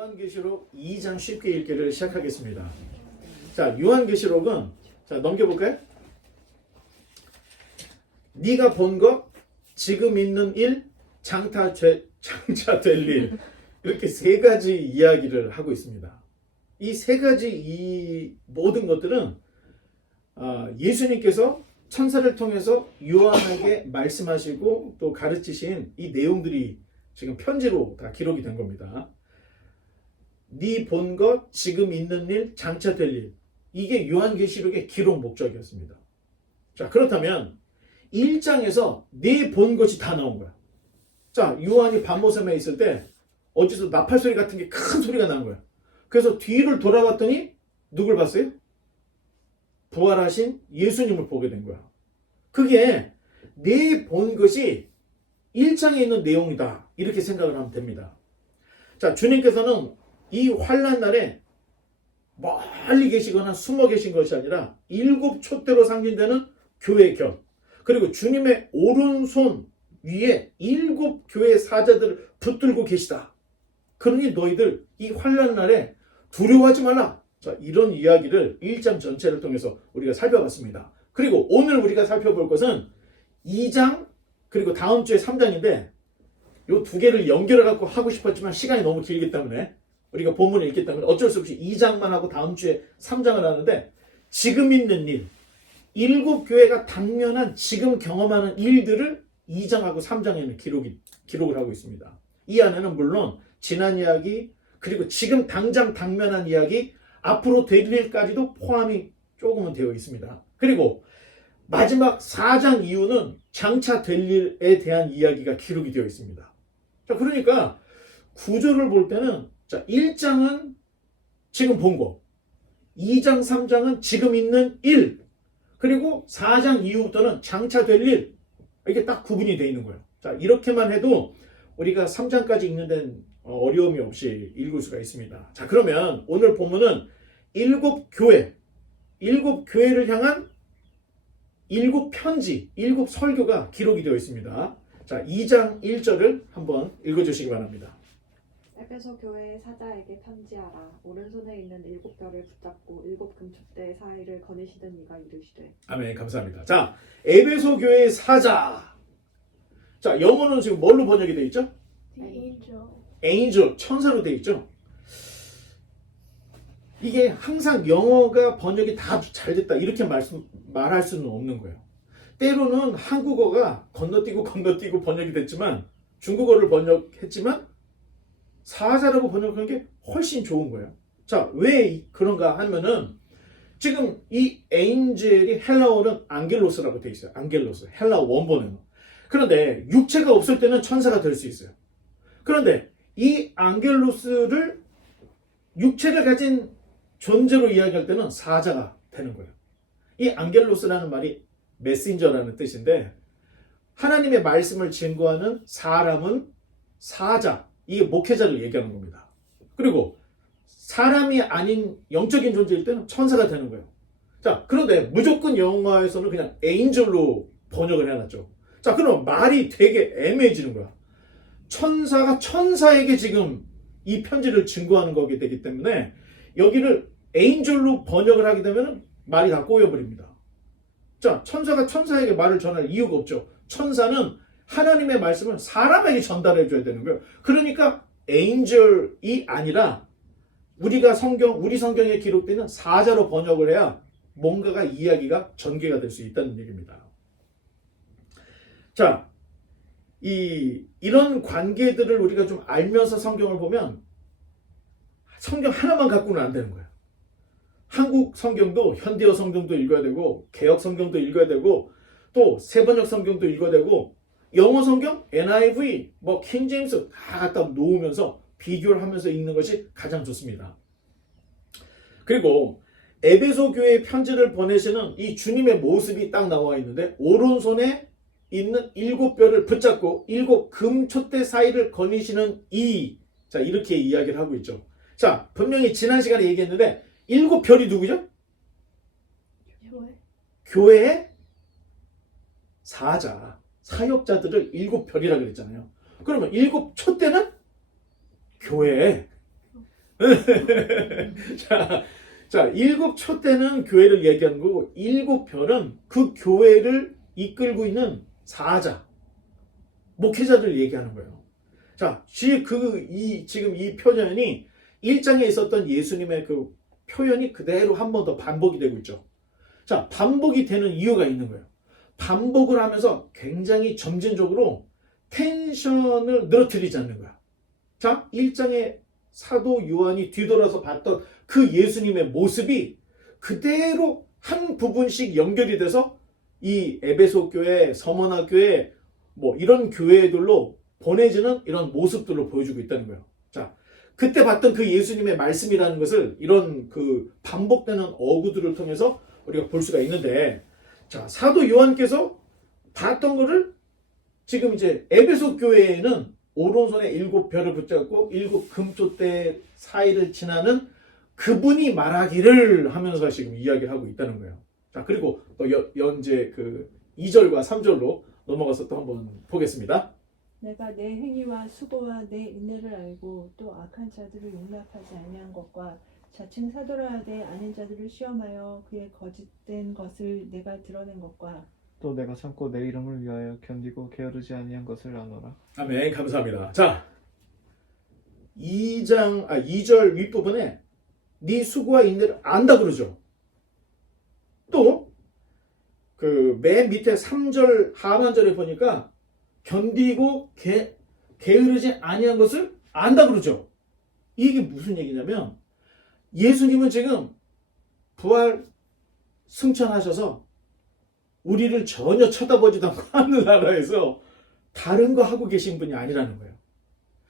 요한계시록 2장 쉽게 읽기를 시작하겠습니다. 자, 요한계시록은 자 넘겨볼까요? 네가 본 것, 지금 있는 일, 장차 될 일, 이렇게 세 가지 이야기를 하고 있습니다. 이 세 가지 이 모든 것들은 예수님께서 천사를 통해서 요한에게 말씀하시고 또 가르치신 이 내용들이 지금 편지로 다 기록이 된 겁니다. 네 본 것, 지금 있는 일, 장차 될 일. 이게 요한계시록의 기록 목적이었습니다. 자, 그렇다면 1장에서 네 본 것이 다 나온 거야. 자, 요한이 밤모섬에 있을 때 어디서 나팔 소리 같은 게 큰 소리가 나는 거야. 그래서 뒤를 돌아봤더니 누굴 봤어요? 부활하신 예수님을 보게 된 거야. 그게 네 본 것이 1장에 있는 내용이다. 이렇게 생각을 하면 됩니다. 자, 주님께서는 이 환난 날에 멀리 계시거나 숨어 계신 것이 아니라 7 촛대로 상징되는 교회 곁, 그리고 주님의 오른손 위에 7 교회 사자들을 붙들고 계시다. 그러니 너희들 이 환난 날에 두려워하지 말라. 자, 이런 이야기를 1장 전체를 통해서 우리가 살펴봤습니다. 그리고 오늘 우리가 살펴볼 것은 2장 그리고 다음 주에 3장인데 이 두 개를 연결해 갖고 하고 싶었지만 시간이 너무 길기 때문에 우리가 본문을 읽기 때문에 어쩔 수 없이 2장만 하고 다음 주에 3장을 하는데, 지금 있는 일, 7 교회가 당면한 지금 경험하는 일들을 2장하고 3장에는 기록을 하고 있습니다. 이 안에는 물론 지난 이야기, 그리고 지금 당장 당면한 이야기, 앞으로 될 일까지도 포함이 조금은 되어 있습니다. 그리고 마지막 4장 이후는 장차 될 일에 대한 이야기가 기록이 되어 있습니다. 자, 그러니까 구조를 볼 때는 자, 1장은 지금 본 거, 2장, 3장은 지금 있는 일, 그리고 4장 이후부터는 장차 될 일, 이게 딱 구분이 되어 있는 거예요. 자, 이렇게만 해도 우리가 3장까지 읽는 데는 어려움이 없이 읽을 수가 있습니다. 자, 그러면 오늘 본문은 7 교회를 향한 7 편지, 7 설교가 기록이 되어 있습니다. 자, 2장 1절을 한번 읽어주시기 바랍니다. 에베소 교회의 사자에게 편지하라. 오른손에 있는 7 별을 붙잡고 7 금촛대 사이를 거니시던 이가 이르시되. 아멘. 감사합니다. 자, 에베소 교회의 사자. 자, 영어는 지금 뭘로 번역이 되어 있죠? angel, 천사로 되어 있죠? 이게 항상 영어가 번역이 다 잘 됐다 이렇게 말할 수는 없는 거예요. 때로는 한국어가 건너뛰고 번역이 됐지만, 중국어를 번역했지만 사자라고 번역한 게 훨씬 좋은 거예요. 자, 왜 그런가 하면은 지금 이 엔젤이 헬라어는 안겔로스라고 되어 있어요. 안겔로스, 헬라어 원본에는. 그런데 육체가 없을 때는 천사가 될 수 있어요. 그런데 이 안겔로스를 육체를 가진 존재로 이야기할 때는 사자가 되는 거예요. 이 안겔로스라는 말이 메신저라는 뜻인데, 하나님의 말씀을 증거하는 사람은 사자, 이게 목회자를 얘기하는 겁니다. 그리고 사람이 아닌 영적인 존재일 때는 천사가 되는 거예요. 자, 그런데 무조건 영어에서는 그냥 에인절로 번역을 해놨죠. 자, 그럼 말이 되게 애매해지는 거야. 천사가 천사에게 지금 이 편지를 증거하는 거게 되기 때문에 여기를 에인절로 번역을 하게 되면 말이 다 꼬여버립니다. 자, 천사가 천사에게 말을 전할 이유가 없죠. 천사는 하나님의 말씀을 사람에게 전달해 줘야 되는 거예요. 그러니까 엔젤이 아니라 우리 성경에 기록되는 사자로 번역을 해야 뭔가가 이야기가 전개가 될 수 있다는 얘기입니다. 자, 이런 관계들을 우리가 좀 알면서 성경을 보면 성경 하나만 갖고는 안 되는 거예요. 한국 성경도 현대어 성경도 읽어야 되고, 개역 성경도 읽어야 되고, 또 세번역 성경도 읽어야 되고, 영어 성경, NIV, 킹 제임스 다 갖다 놓으면서 비교를 하면서 읽는 것이 가장 좋습니다. 그리고 에베소 교회에 편지를 보내시는 이 주님의 모습이 딱 나와 있는데, 오른손에 있는 7 별을 붙잡고 7 금촛대 사이를 거니시는 자, 이렇게 이야기를 하고 있죠. 자, 분명히 지난 시간에 얘기했는데 7 별이 누구죠? 교회의 사자, 사역자들을 7 별이라 그랬잖아요. 그러면 7 촛대는 교회. 자, 일곱 촛대는 교회를 얘기하는 거고, 일곱 별은 그 교회를 이끌고 있는 사자, 목회자들 얘기하는 거예요. 자, 지금 이 표현이 1장에 있었던 예수님의 그 표현이 그대로 한 번 더 반복이 되고 있죠. 자, 반복이 되는 이유가 있는 거예요. 반복을 하면서 굉장히 점진적으로 텐션을 늘어뜨리지 않는 거야. 자, 1장에 사도 요한이 뒤돌아서 봤던 그 예수님의 모습이 그대로 한 부분씩 연결이 돼서 이 에베소 교회, 서머나 교회, 뭐 이런 교회들로 보내지는 이런 모습들로 보여주고 있다는 거예요. 자, 그때 봤던 그 예수님의 말씀이라는 것을 이런 그 반복되는 어구들을 통해서 우리가 볼 수가 있는데, 자, 사도 요한께서 봤던 거를 지금 이제 에베소 교회에는 오른손에 7별을 붙잡고 7 금촛대 사이를 지나는 그분이 말하기를 하면서 지금 이야기를 하고 있다는 거예요. 자, 그리고 또 연재 그 2절과 3절로 넘어가서 또 한번 보겠습니다. 내가 내 행위와 수고와 내 인내를 알고 또 악한 자들을 용납하지 아니한 것과 자칭 사도라 하되 아닌 자들을 시험하여 그의 거짓된 것을 내가 드러낸 것과 또 내가 참고 내 이름을 위하여 견디고 게으르지 아니한 것을 아노라. 아멘. 감사합니다. 자, 2절 윗부분에 네 수고와 인내를 안다 그러죠. 또 그 맨 밑에 3절 하반절에 보니까 견디고 게으르지 아니한 것을 안다 그러죠. 이게 무슨 얘기냐면 예수님은 지금 부활 승천하셔서 우리를 전혀 쳐다보지도 않고 하늘나라에서 다른 거 하고 계신 분이 아니라는 거예요.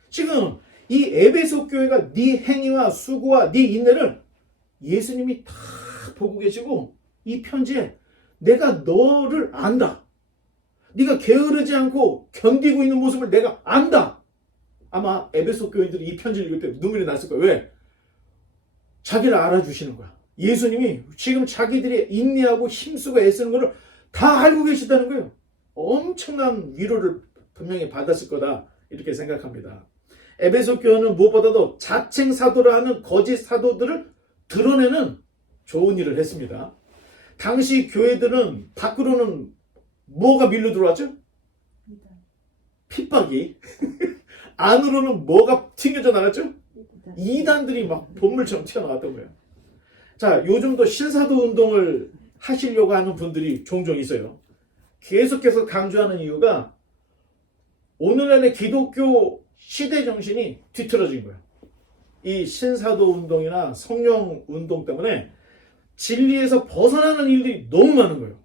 지금 이 에베소 교회가 네 행위와 수고와 네 인내를 예수님이 다 보고 계시고 이 편지에 내가 너를 안다. 네가 게으르지 않고 견디고 있는 모습을 내가 안다. 아마 에베소 교인들이 이 편지를 읽을 때 눈물이 났을 거예요. 왜? 자기를 알아주시는 거야. 예수님이 지금 자기들이 인내하고 힘쓰고 애쓰는 거를 다 알고 계시다는 거예요. 엄청난 위로를 분명히 받았을 거다 이렇게 생각합니다. 에베소 교회는 무엇보다도 자칭 사도라 하는 거짓 사도들을 드러내는 좋은 일을 했습니다. 당시 교회들은 밖으로는 뭐가 밀려 들어왔죠? 핍박이. 안으로는 뭐가 튕겨져 나갔죠? 이단들이 막 본물처럼 튀어나왔던 거예요. 자, 요즘도 신사도 운동을 하시려고 하는 분들이 종종 있어요. 계속해서 강조하는 이유가 오늘날의 기독교 시대 정신이 뒤틀어진 거예요. 이 신사도 운동이나 성령 운동 때문에 진리에서 벗어나는 일들이 너무 많은 거예요.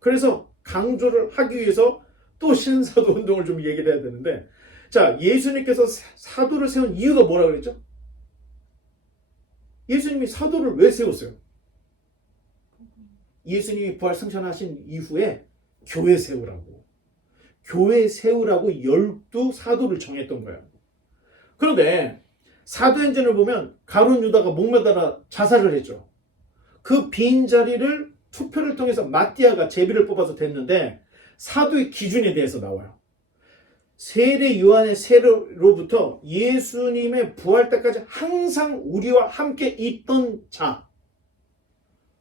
그래서 강조를 하기 위해서 또 신사도 운동을 좀 얘기를 해야 되는데, 자, 예수님께서 사도를 세운 이유가 뭐라고 그랬죠? 예수님이 사도를 왜 세웠어요? 예수님이 부활 승천하신 이후에 교회 세우라고 12 사도를 정했던 거예요. 그런데 사도행전을 보면 가룟 유다가 목매달아 자살을 했죠. 그 빈자리를 투표를 통해서 마띠아가 제비를 뽑아서 됐는데 사도의 기준에 대해서 나와요. 세례 요한의 세례로부터 예수님의 부활 때까지 항상 우리와 함께 있던 자,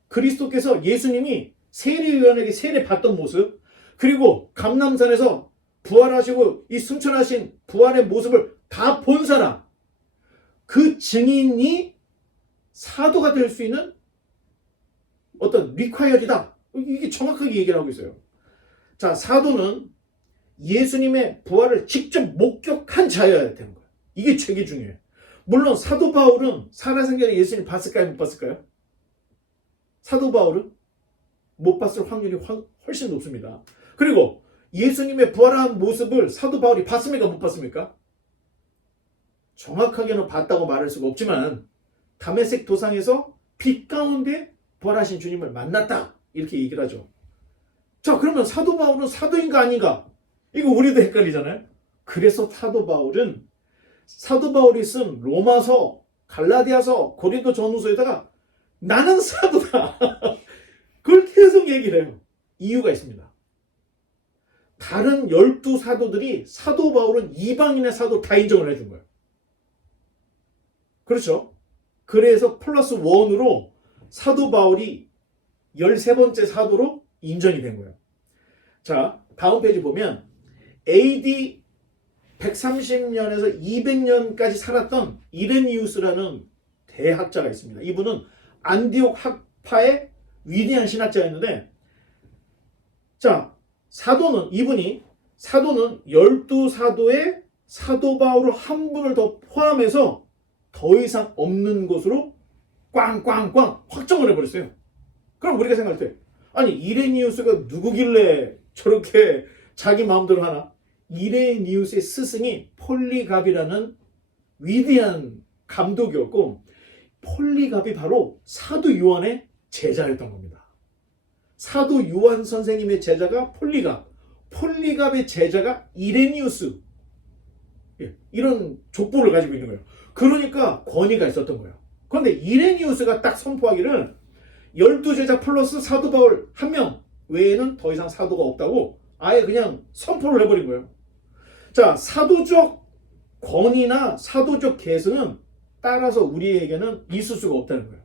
그리스도께서 예수님이 세례 요한에게 세례 받던 모습, 그리고 감람산에서 부활하시고 이 승천하신 부활의 모습을 다 본 사람, 그 증인이 사도가 될 수 있는 어떤 리콰이어리다. 이게 정확하게 얘기를 하고 있어요. 자, 사도는 예수님의 부활을 직접 목격한 자여야 되는 거예요. 이게 되게 중요해요. 물론 사도 바울은 살아생전에 예수님 봤을까요? 못 봤을까요? 사도 바울은 못 봤을 확률이 훨씬 높습니다. 그리고 예수님의 부활한 모습을 사도 바울이 봤습니까? 못 봤습니까? 정확하게는 봤다고 말할 수가 없지만 다메섹 도상에서 빛 가운데 부활하신 주님을 만났다 이렇게 얘기를 하죠. 자, 그러면 사도 바울은 사도인가 아닌가? 이거 우리도 헷갈리잖아요. 그래서 사도 바울이 쓴 로마서, 갈라디아서, 고린도 전후서에다가 나는 사도다. 그걸 계속 얘기를 해요. 이유가 있습니다. 다른 12 사도들이 사도 바울은 이방인의 사도 다 인정을 해준 거예요. 그렇죠? 그래서 플러스 1으로 사도 바울이 13번째 사도로 인정이 된 거예요. 자, 다음 페이지 보면 AD 130년에서 200년까지 살았던 이레니우스라는 대학자가 있습니다. 이분은 안디옥 학파의 위대한 신학자였는데, 자, 사도는 12사도에 사도 바울을 한 분을 더 포함해서 더 이상 없는 것으로 꽝꽝꽝 확정을 해버렸어요. 그럼 우리가 생각할 때, 아니 이레니우스가 누구길래 저렇게 자기 마음대로 하나? 이레니우스의 스승이 폴리갑이라는 위대한 감독이었고, 폴리갑이 바로 사도 요한의 제자였던 겁니다. 사도 요한 선생님의 제자가 폴리갑, 폴리갑의 제자가 이레니우스, 이런 족보를 가지고 있는 거예요. 그러니까 권위가 있었던 거예요. 그런데 이레니우스가 딱 선포하기를 12제자 플러스 사도 바울 한 명 외에는 더 이상 사도가 없다고 아예 그냥 선포를 해버린 거예요. 자, 사도적 권위나 사도적 계승은 따라서 우리에게는 있을 수가 없다는 거예요.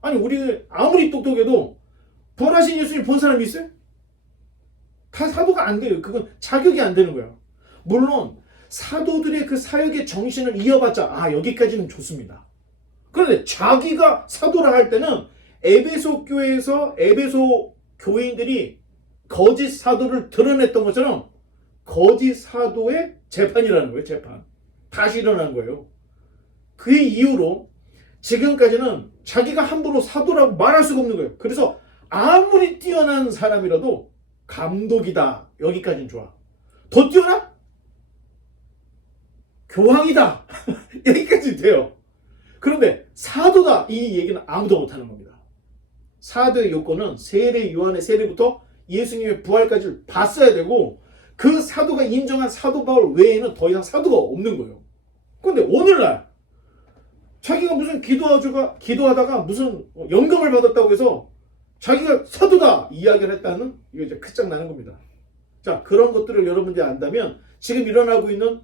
아니, 우리 아무리 똑똑해도 부활하신 예수님 본 사람이 있어요? 다 사도가 안 돼요. 그건 자격이 안 되는 거예요. 물론 사도들의 그 사역의 정신을 이어봤자 여기까지는 좋습니다. 그런데 자기가 사도라 할 때는 에베소 교회에서 에베소 교인들이 거짓 사도를 드러냈던 것처럼 거짓 사도의 재판이라는 거예요. 재판. 다시 일어나는 거예요. 그 이후로 지금까지는 자기가 함부로 사도라고 말할 수가 없는 거예요. 그래서 아무리 뛰어난 사람이라도 감독이다. 여기까지는 좋아. 더 뛰어나? 교황이다. 여기까지 돼요. 그런데 사도다. 이 얘기는 아무도 못하는 겁니다. 사도의 요건은 세례 요한의 세례부터 예수님의 부활까지를 봤어야 되고, 그 사도가 인정한 사도 바울 외에는 더 이상 사도가 없는 거예요. 그런데 오늘날 자기가 무슨 기도하다가 무슨 영감을 받았다고 해서 자기가 사도다 이야기를 했다는, 이거 이제 끝장나는 겁니다. 자, 그런 것들을 여러분들이 안다면 지금 일어나고 있는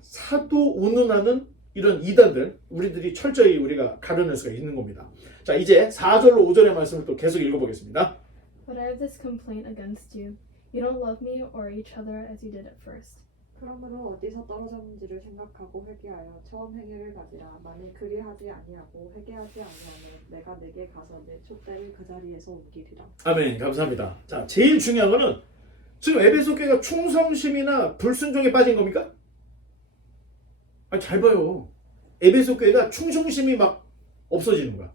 사도 운운하는 이런 이단들, 우리들이 철저히 우리가 가려낼 수가 있는 겁니다. 자, 이제 4절로 5절의 말씀을 또 계속 읽어보겠습니다. But I have this complaint against you. You don't love me or each other as you did at first. 그러므로 어디서 떨어졌는지를 생각하고 회개하여 처음 행위를 가지라. 만일 그리하지 아니하고 회개하지 아니하면 내가 내게 가서 내 촛대를 그 자리에서 옮기리라. 아멘. 감사합니다. 자, 제일 중요한 거는 지금 에베소 교회가 충성심이나 불순종에 빠진 겁니까? 잘 봐요. 에베소 교회가 충성심이 막 없어지는 거야.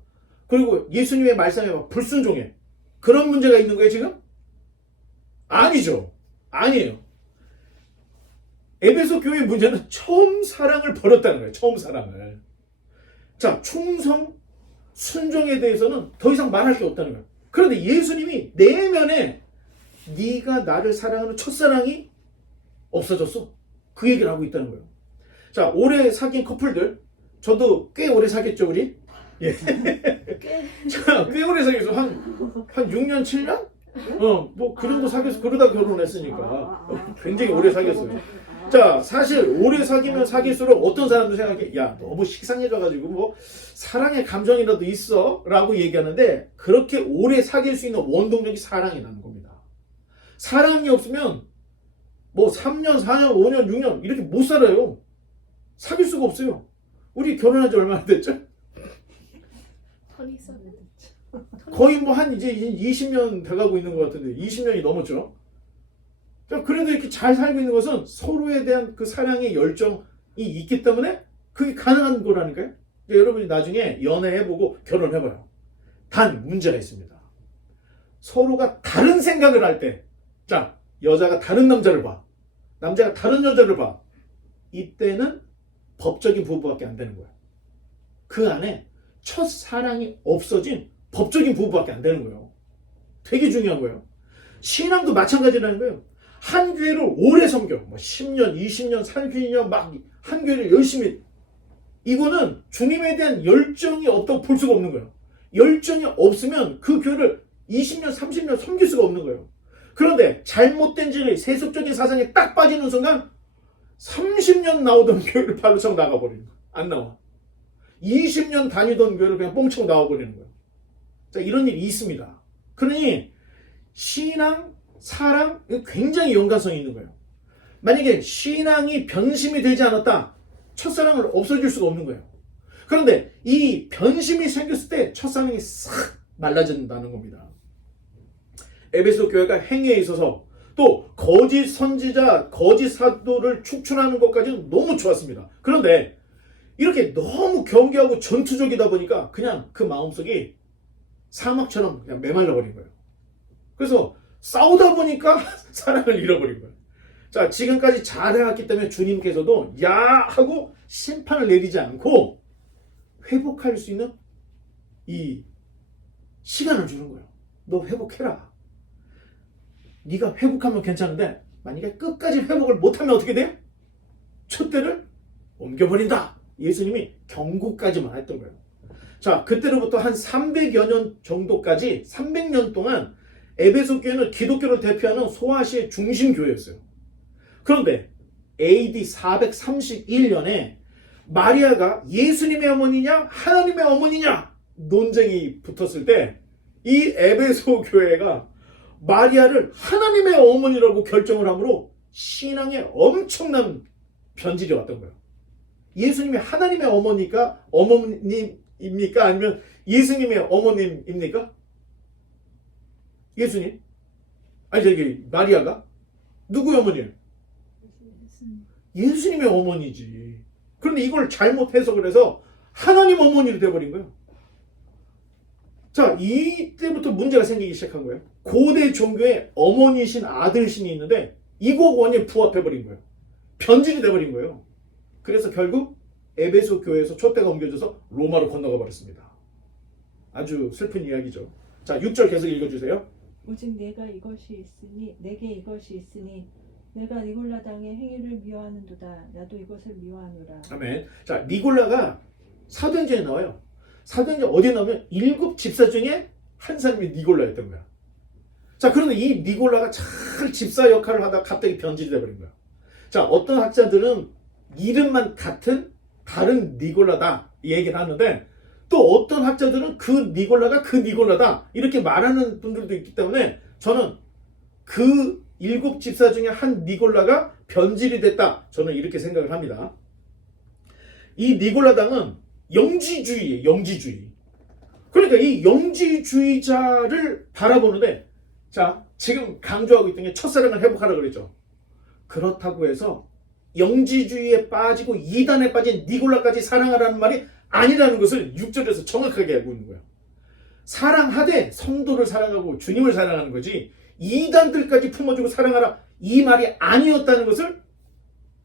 그리고 예수님의 말씀에 막 불순종해. 그런 문제가 있는 거예요, 지금? 아니죠. 아니에요. 에베소 교회의 문제는 처음 사랑을 버렸다는 거예요. 처음 사랑을. 자, 충성, 순종에 대해서는 더 이상 말할 게 없다는 거예요. 그런데 예수님이 내면에 네가 나를 사랑하는 첫사랑이 없어졌어. 그 얘기를 하고 있다는 거예요. 자, 오래 사귄 커플들, 저도 꽤 오래 사귀었죠, 우리? 예. 자, 꽤 오래 사귀었어. 한 6년, 7년? 뭐, 그 정도 사귀었어. 그러다 결혼했으니까. 굉장히 오래 사귀었어요. 자, 사실 오래 사귀면 사귈수록 어떤 사람들 생각해, 야, 너무 식상해져가지고 뭐 사랑의 감정이라도 있어 라고 얘기하는데, 그렇게 오래 사귈 수 있는 원동력이 사랑이 나는 겁니다. 사랑이 없으면 뭐 3년, 4년, 5년, 6년 이렇게 못 살아요. 사귈 수가 없어요. 우리 결혼한 지 얼마나 됐죠? 27. 거의 뭐 한 이제 20년 돼가고 있는 것 같은데, 20년이 넘었죠. 자, 그래도 이렇게 잘 살고 있는 것은 서로에 대한 그 사랑의 열정이 있기 때문에 그게 가능한 거라니까요. 여러분이 나중에 연애해보고 결혼해봐요. 단 문제가 있습니다. 서로가 다른 생각을 할 때, 자, 여자가 다른 남자를 봐, 남자가 다른 여자를 봐, 이때는 법적인 부부밖에 안 되는 거야. 그 안에 첫사랑이 없어진 법적인 부부밖에 안 되는 거예요. 되게 중요한 거예요. 신앙도 마찬가지라는 거예요. 한 교회를 오래 섬겨, 뭐 10년, 20년, 30년 막 한 교회를 열심히, 이거는 주님에 대한 열정이 없다고 볼 수가 없는 거예요. 열정이 없으면 그 교회를 20년, 30년 섬길 수가 없는 거예요. 그런데 잘못된 진리, 세속적인 사상에 딱 빠지는 순간 30년 나오던 교회를 발로 차고 나가버리는 거예요. 안 나와. 20년 다니던 교회를 그냥 뻥치고 나와버리는 거예요. 자, 이런 일이 있습니다. 그러니 신앙, 사랑, 굉장히 연관성이 있는 거예요. 만약에 신앙이 변심이 되지 않았다, 첫사랑을 없어질 수가 없는 거예요. 그런데 이 변심이 생겼을 때 첫사랑이 싹 말라진다는 겁니다. 에베소 교회가 행위에 있어서 또 거짓 선지자, 거짓 사도를 축출하는 것까지는 너무 좋았습니다. 그런데 이렇게 너무 경계하고 전투적이다 보니까 그냥 그 마음속이 사막처럼 그냥 메말라 버린 거예요. 그래서 싸우다 보니까 사랑을 잃어버린 거예요. 자, 지금까지 잘해왔기 때문에 주님께서도 야 하고 심판을 내리지 않고 회복할 수 있는 이 시간을 주는 거예요. 너 회복해라. 네가 회복하면 괜찮은데 만약에 끝까지 회복을 못하면 어떻게 돼요? 촛대를 옮겨버린다. 예수님이 경고까지만 했던 거예요. 자, 그때로부터 한 300여 년 정도까지 300년 동안 에베소 교회는 기독교를 대표하는 소아시아의 중심 교회였어요. 그런데 AD 431년에 마리아가 예수님의 어머니냐 하나님의 어머니냐 논쟁이 붙었을 때 이 에베소 교회가 마리아를 하나님의 어머니라고 결정을 하므로 신앙에 엄청난 변질이 왔던 거예요. 예수님이 하나님의 어머님입니까? 아니면 예수님의 어머님입니까? 예수님? 아니 저기 마리아가? 누구의 어머니예요? 예수님의 어머니지. 그런데 이걸 잘못 해석을 해서 하나님 어머니로 돼버린 거예요. 자, 이때부터 문제가 생기기 시작한 거예요. 고대 종교에 어머니신 아들신이 있는데 이거 완전히 부합해버린 거예요. 변질이 돼버린 거예요. 그래서 결국 에베소 교회에서 촛대가 옮겨져서 로마로 건너가 버렸습니다. 아주 슬픈 이야기죠. 자, 6절 계속 읽어주세요. 오직 내게 이것이 있으니 내가 니골라 당의 행위를 미워하는도다. 나도 이것을 미워하노라. 아멘. 자, 니골라가 사도행전에 나와요. 사도행전 어디에 나오면 7 집사 중에 한 사람이 니골라였던 거야. 자, 그런데 이 니골라가 잘 집사 역할을 하다가 갑자기 변질이 돼버린 거야. 자, 어떤 학자들은 이름만 같은 다른 니골라다 이 얘기를 하는데 또 어떤 학자들은 그 니골라가 그 니골라다 이렇게 말하는 분들도 있기 때문에 저는 그 7 집사 중에 한 니골라가 변질이 됐다. 저는 이렇게 생각을 합니다. 이 니골라당은 영지주의예요. 영지주의. 그러니까 이 영지주의자를 바라보는데 자, 지금 강조하고 있던 게 첫사랑을 회복하라 그랬죠. 그렇다고 해서 영지주의에 빠지고 이단에 빠진 니골라까지 사랑하라는 말이 아니라는 것을 6절에서 정확하게 알고 있는 거예요. 사랑하되 성도를 사랑하고 주님을 사랑하는 거지 이단들까지 품어주고 사랑하라 이 말이 아니었다는 것을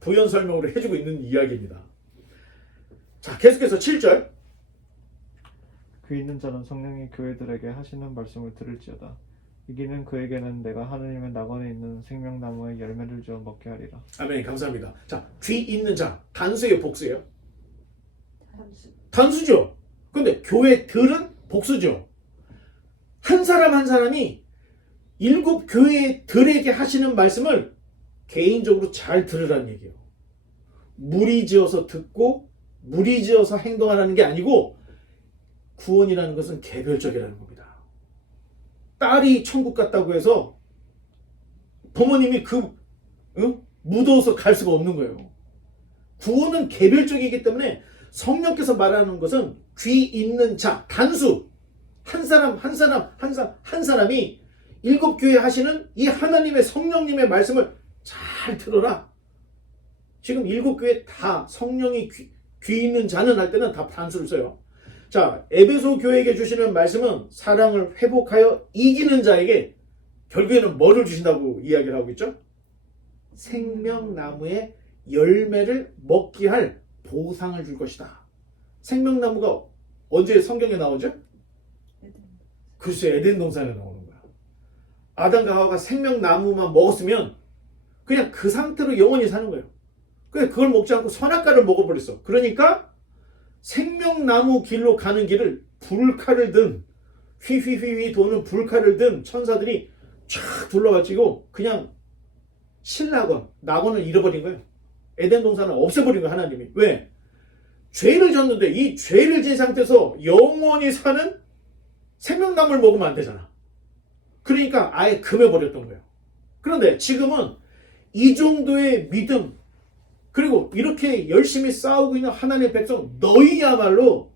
부연 설명으로 해주고 있는 이야기입니다. 자, 계속해서 7절. 그 있는 자는 성령이 교회들에게 하시는 말씀을 들을지어다. 이기는 그에게는 내가 하느님의 낙원에 있는 생명나무의 열매를 주어 먹게 하리라. 아멘. 감사합니다. 자, 귀 있는 자 단수예요, 복수예요? 단수. 단수죠. 근데 교회들은 복수죠. 한 사람 한 사람이 7 교회들에게 하시는 말씀을 개인적으로 잘 들으라는 얘기예요. 무리지어서 듣고 무리지어서 행동하라는 게 아니고 구원이라는 것은 개별적이라는 겁니다. 딸이 천국 갔다고 해서 부모님이 묻어서 갈 수가 없는 거예요. 구원은 개별적이기 때문에 성령께서 말하는 것은 귀 있는 자, 단수, 한 사람이 7 교회 하시는 이 하나님의 성령님의 말씀을 잘 들어라. 지금 7 교회 다 성령이 귀 있는 자는 할 때는 다 단수를 써요. 자, 에베소 교회에게 주시는 말씀은 사랑을 회복하여 이기는 자에게 결국에는 뭐를 주신다고 이야기를 하고 있죠? 생명나무의 열매를 먹게 할 보상을 줄 것이다. 생명나무가 언제 성경에 나오죠? 글쎄, 에덴 동산에 나오는 거야. 아담과 하와가 생명나무만 먹었으면 그냥 그 상태로 영원히 사는 거예요. 근데 그걸 먹지 않고 선악과를 먹어버렸어. 그러니까 생명나무 길로 가는 길을 불칼을 든 휘휘휘휘 도는 불칼을 든 천사들이 쫙 둘러가지고 그냥 낙원을 잃어버린 거예요. 에덴 동산을 없애버린 거예요. 하나님이. 왜? 죄를 졌는데 이 죄를 진 상태에서 영원히 사는 생명나무를 먹으면 안 되잖아. 그러니까 아예 금해버렸던 거예요. 그런데 지금은 이 정도의 믿음, 그리고 이렇게 열심히 싸우고 있는 하나님의 백성, 너희야말로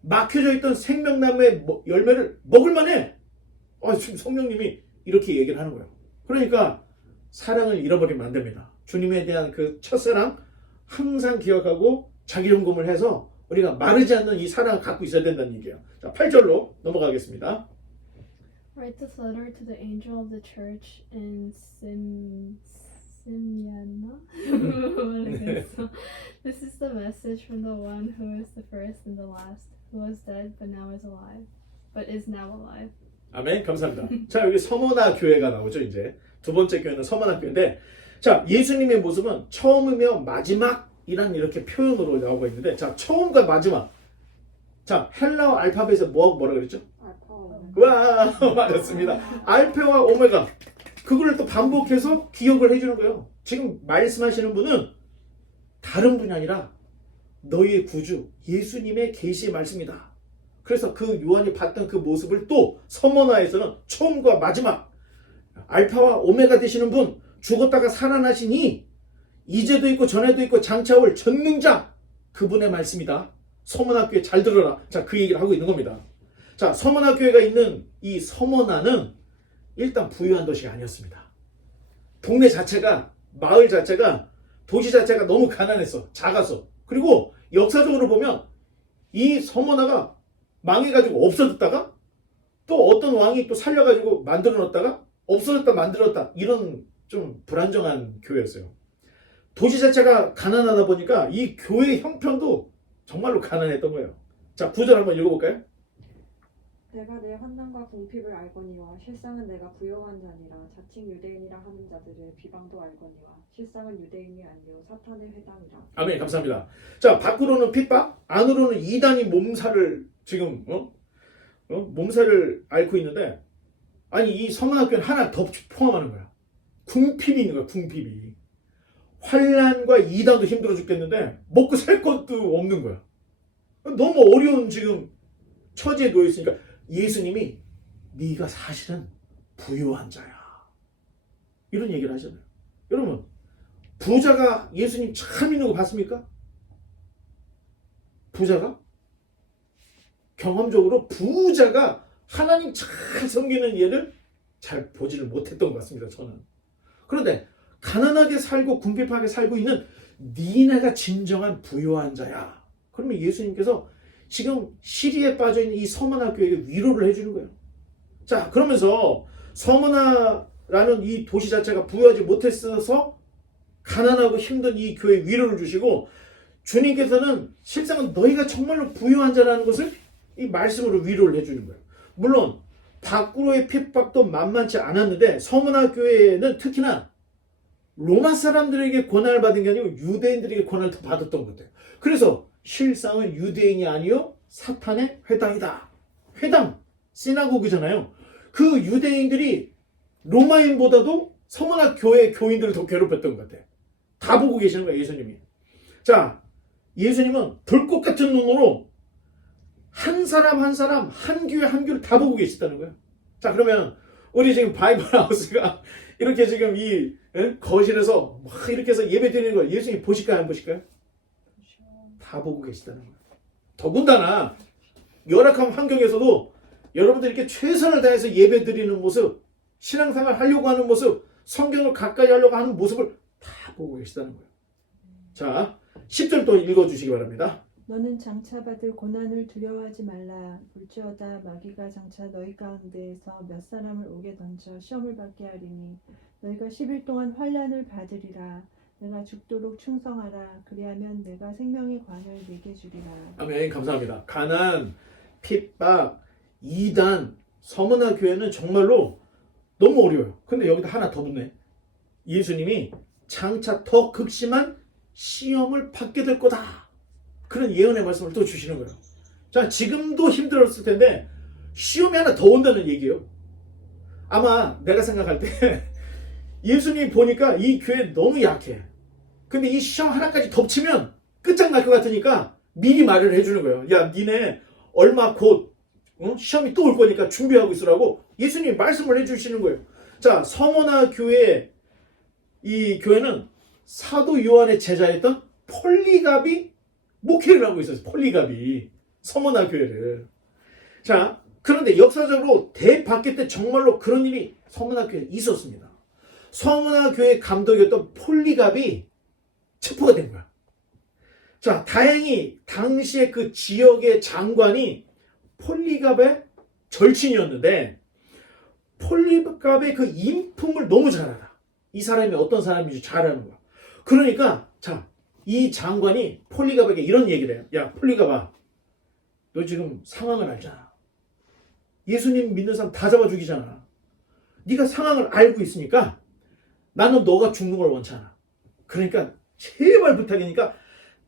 막혀져 있던 생명나무의 열매를 먹을만해. 지금 성령님이 이렇게 얘기를 하는 거예요. 그러니까 사랑을 잃어버리면 안 됩니다. 주님에 대한 그 첫사랑 항상 기억하고 자기점검을 해서 우리가 마르지 않는 이 사랑을 갖고 있어야 된다는 얘기예요. 자, 8절로 넘어가겠습니다. Write this letter to the angel of the church in Smyrna. This is the message from the one who is the first and the last, who was dead but is now alive. 아멘. 감사합니다. 자, 여기 서머나 교회가 나오죠. 이제 두 번째 교회는 서머나 교회인데, 자, 예수님의 모습은 처음이며 마지막이란 이렇게 표현으로 나오고 있는데, 자, 처음과 마지막. 자, 헬라어 알파벳에 뭐라 그랬죠? 와, 맞았습니다. 알파와 오메가. 그거를 또 반복해서 기억을 해주는 거예요. 지금 말씀하시는 분은 다른 분이 아니라 너희의 구주 예수님의 계시의 말씀이다. 그래서 그 요한이 봤던 그 모습을 또 서머나에서는 처음과 마지막, 알파와 오메가 되시는 분, 죽었다가 살아나시니 이제도 있고 전에도 있고 장차 올 전능자, 그분의 말씀이다. 서머나교회 잘 들어라. 자, 그 얘기를 하고 있는 겁니다. 자, 서머나교회가 있는 이 서머나는 일단 부유한 도시가 아니었습니다. 동네 자체가, 마을 자체가, 도시 자체가 너무 가난했어. 작아서. 그리고 역사적으로 보면 이 서머나가 망해가지고 없어졌다가 또 어떤 왕이 또 살려가지고 만들어놨다가 없어졌다 만들었다, 이런 좀 불안정한 교회였어요. 도시 자체가 가난하다 보니까 이 교회 형편도 정말로 가난했던 거예요. 자, 9절 한번 읽어볼까요? 내가 내 환난과 궁핍을 알거니와 실상은 내가 부요한 자니라. 자칭 유대인이라 하는 자들의 비방도 알거니와 실상은 유대인이 아니요 사탄의 회당이라. 아멘. 감사합니다. 자, 밖으로는 핍박, 안으로는 이단이 몸살을 지금 몸살을 앓고 있는데, 아니 이 서머나교회는 하나 더 포함하는 거야. 궁핍이 있는 거야. 궁핍이. 환난과 이단도 힘들어 죽겠는데 먹고 살 것도 없는 거야. 너무 어려운 지금 처지에 놓여 있으니까 예수님이 네가 사실은 부유한 자야, 이런 얘기를 하잖아요. 여러분, 부자가 예수님 참 있는 거 봤습니까? 부자가? 경험적으로 부자가 하나님 잘 섬기는 예를 잘 보지를 못했던 것 같습니다. 저는. 그런데 가난하게 살고 궁핍하게 살고 있는 니네가 진정한 부유한 자야. 그러면 예수님께서 지금 시리에 빠져있는 이 서머나 교회에게 위로를 해주는 거예요. 자, 그러면서 서머나라는 이 도시 자체가 부유하지 못했어서 가난하고 힘든 이 교회에 위로를 주시고, 주님께서는 실상은 너희가 정말로 부유한 자라는 것을 이 말씀으로 위로를 해주는 거예요. 물론 밖으로의 핍박도 만만치 않았는데 서머나 교회는 특히나 로마 사람들에게 권한을 받은 게 아니고 유대인들에게 권한을 더 받았던 것 같아요. 그래서 실상은 유대인이 아니요 사탄의 회당이다. 회당, 시나고그잖아요. 그 유대인들이 로마인보다도 서머나 교회 교인들을 더 괴롭혔던 것 같아요. 다 보고 계시는 거예요, 예수님이. 자, 예수님은 불꽃 같은 눈으로 한 사람 한 사람, 한 교회 한 교회를 다 보고 계시다는 거예요. 자, 그러면 우리 지금 바이블 하우스가 이렇게 지금 이 거실에서 막 이렇게 해서 예배 드리는 거 예수님 보실까요, 안 보실까요? 다 보고 계시다는 거예요. 더군다나 열악한 환경에서도 여러분들 이렇게 최선을 다해서 예배 드리는 모습, 신앙생활 하려고 하는 모습, 성경을 가까이 하려고 하는 모습을 다 보고 계시다는 거예요. 자, 10절 또 읽어주시기 바랍니다. 너는 장차 받을 고난을 두려워하지 말라. 볼지어다 마귀가 장차 너희 가운데에서 몇 사람을 옥에 던져 시험을 받게 하리니 너희가 10일 동안 환난을 받으리라. 내가 죽도록 충성하라. 그리하면 내가 생명의 관을 내게 주리라. 아멘. 감사합니다. 가난, 핍박, 이단, 서머나 교회는 정말로 너무 어려워요. 근데 여기다 하나 더 붙네. 예수님이 장차 더 극심한 시험을 받게 될 거다. 그런 예언의 말씀을 또 주시는 거예요. 자, 지금도 힘들었을 텐데 시험이 하나 더 온다는 얘기예요. 아마 내가 생각할 때 예수님이 보니까 이 교회 너무 약해. 근데 이 시험 하나까지 덮치면 끝장날 것 같으니까 미리 말을 해주는 거예요. 야, 니네 얼마 곧 시험이 또 올 거니까 준비하고 있으라고 예수님이 말씀을 해주시는 거예요. 자, 서머나 교회, 이 교회는 사도 요한의 제자였던 폴리갑이 목회를 하고 있었어요. 폴리갑이 서머나 교회를. 자, 그런데 역사적으로 대박해 때 정말로 그런 일이 서머나 교회에 있었습니다. 서머나 교회 감독이었던 폴리갑이 체포가 된 거야. 자, 다행히 당시에 그 지역의 장관이 폴리갑의 절친이었는데 폴리갑의 그 인품을 너무 잘 알아. 이 사람이 어떤 사람인지 잘 아는 거야. 그러니까 자, 이 장관이 폴리갑에게 이런 얘기를 해요. 야, 폴리갑아, 너 지금 상황을 알잖아. 예수님 믿는 사람 다 잡아 죽이잖아. 네가 상황을 알고 있으니까 나는 너가 죽는 걸 원치 않아. 그러니까 제발 부탁이니까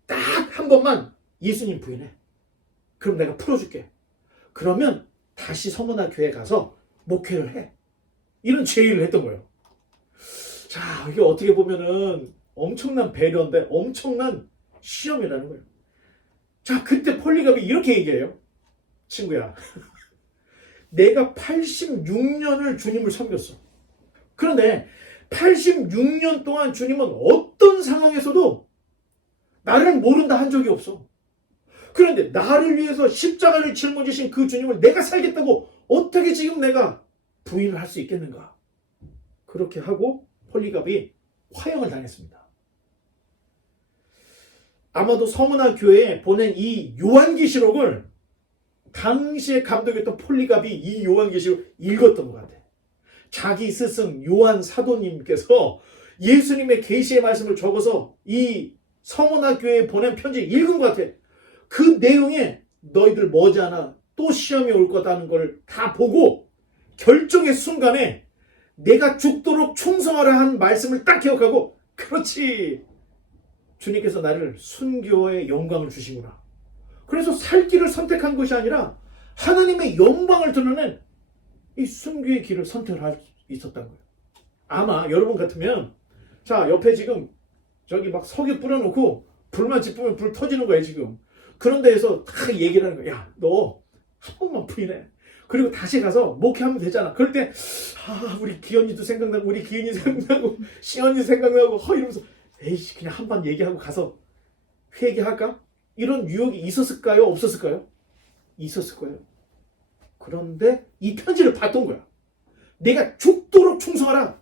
딱 한 번만 예수님 부인해. 그럼 내가 풀어줄게. 그러면 다시 서머나 교회 가서 목회를 해. 이런 제의를 했던 거예요. 자, 이게 어떻게 보면은 엄청난 배려인데 엄청난 시험이라는 거예요. 자, 그때 폴리갑이 이렇게 얘기해요. 친구야, 내가 86년을 주님을 섬겼어. 그런데 86년 동안 주님은 어떤 상황에서도 나를 모른다 한 적이 없어. 그런데 나를 위해서 십자가를 짊어지신 그 주님을 내가 살겠다고 어떻게 지금 내가 부인을 할 수 있겠는가? 그렇게 하고 폴리갑이 화형을 당했습니다. 아마도 서머나 교회에 보낸 이 요한계시록을 당시에 감독이었던 폴리갑이 이 요한계시록을 읽었던 것 같아. 자기 스승 요한 사도님께서 예수님의 계시의 말씀을 적어서 이 서머나 교회에 보낸 편지를 읽은 것 같아. 그 내용에 너희들 머지않아 또 시험이 올 거다는 걸 다 보고 결정의 순간에 내가 죽도록 충성하라 한 말씀을 딱 기억하고, 그렇지, 주님께서 나를 순교의 영광을 주시구나. 그래서 살 길을 선택한 것이 아니라 하나님의 영광을 드러낸 이 순교의 길을 선택을 할 수 있었다는 거예요. 아마 여러분 같으면, 자, 옆에 지금 저기 막 석유 뿌려놓고 불만 지프면 불 터지는 거예요 지금. 그런 데에서 다 얘기를 하는 거야. 야, 너 한 번만 부인해. 그리고 다시 가서 목회하면 되잖아. 그럴 때 우리 기현이도 생각나고 우리 기은이 생각나고 시연이 생각나고 이러면서 에이씨, 그냥 한 번 얘기하고 가서 회개할까? 이런 유혹이 있었을까요? 없었을까요? 있었을 거예요. 그런데 이 편지를 봤던 거야. 내가 죽도록 충성하라.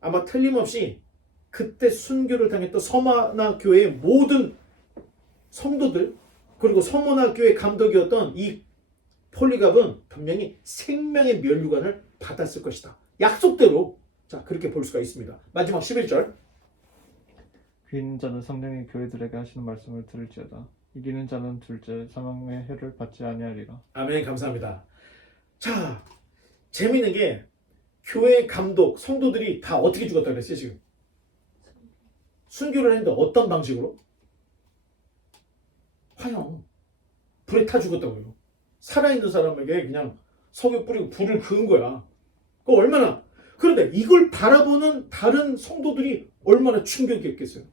아마 틀림없이 그때 순교를 당했던 서머나 교회의 모든 성도들, 그리고 서머나 교회 감독이었던 이 폴리갑은 분명히 생명의 면류관을 받았을 것이다. 약속대로. 자, 그렇게 볼 수가 있습니다. 마지막 11절. 귀 있는 자는 성령이 교회들에게 하시는 말씀을 들을지어다. 이기는 자는 둘째 사망의 해를 받지 아니하리라. 아멘. 감사합니다. 자, 재미있는 게 교회 감독, 성도들이 다 어떻게 죽었다 그랬어요 지금? 순교를 했는데 어떤 방식으로? 화형. 불에 타 죽었다고요. 살아있는 사람에게 그냥 석유 뿌리고 불을 그은 거야. 그거 얼마나. 그런데 이걸 바라보는 다른 성도들이 얼마나 충격이었겠어요.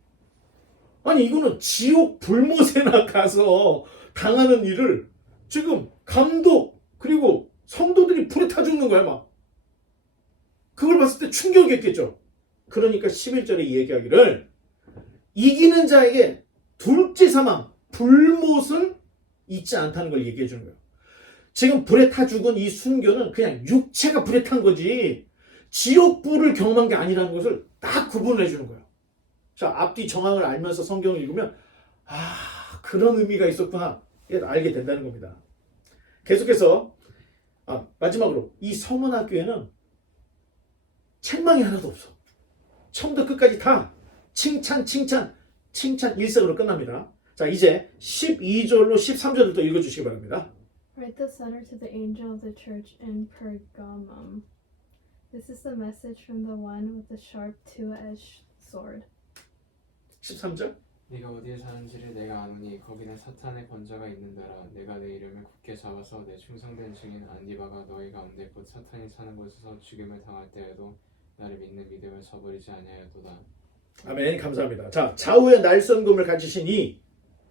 아니, 이거는 지옥 불못에나 가서 당하는 일을 지금 감독 그리고 성도들이 불에 타 죽는 거야 막. 그걸 봤을 때 충격이었겠죠. 그러니까 11절에 얘기하기를 이기는 자에게 둘째 사망, 불못은 있지 않다는 걸 얘기해 주는 거예요. 지금 불에 타 죽은 이 순교는 그냥 육체가 불에 탄 거지 지옥불을 경험한 게 아니라는 것을 딱 구분을 해주는 거예요. 자, 앞뒤 정황을 알면서 성경을 읽으면 그런 의미가 있었구나 알게 된다는 겁니다. 계속해서 마지막으로 이 서머나 교회는 책망이 하나도 없어. 처음부터 끝까지 다 칭찬 일색으로 끝납니다. 자, 이제 12절로 13절을 또 읽어주시기 바랍니다. Write this letter to the angel of the church in Pergamum. This is the message from the one with the sharp two-edged sword. 13절. 네가 어디에 사는지를 내가 아노니 거기는 사탄의 권자가 있는데라. 내가 내 이름을 굳게 잡아서 내 충성된 증인 안디바가 너희 가운데 곧 사탄이 사는 곳에서 죽임을 당할 때에도 나를 믿는 믿음을 저버리지 아니하였도다. 아멘. 감사합니다. 자, 좌우의 날선금을 가지신 이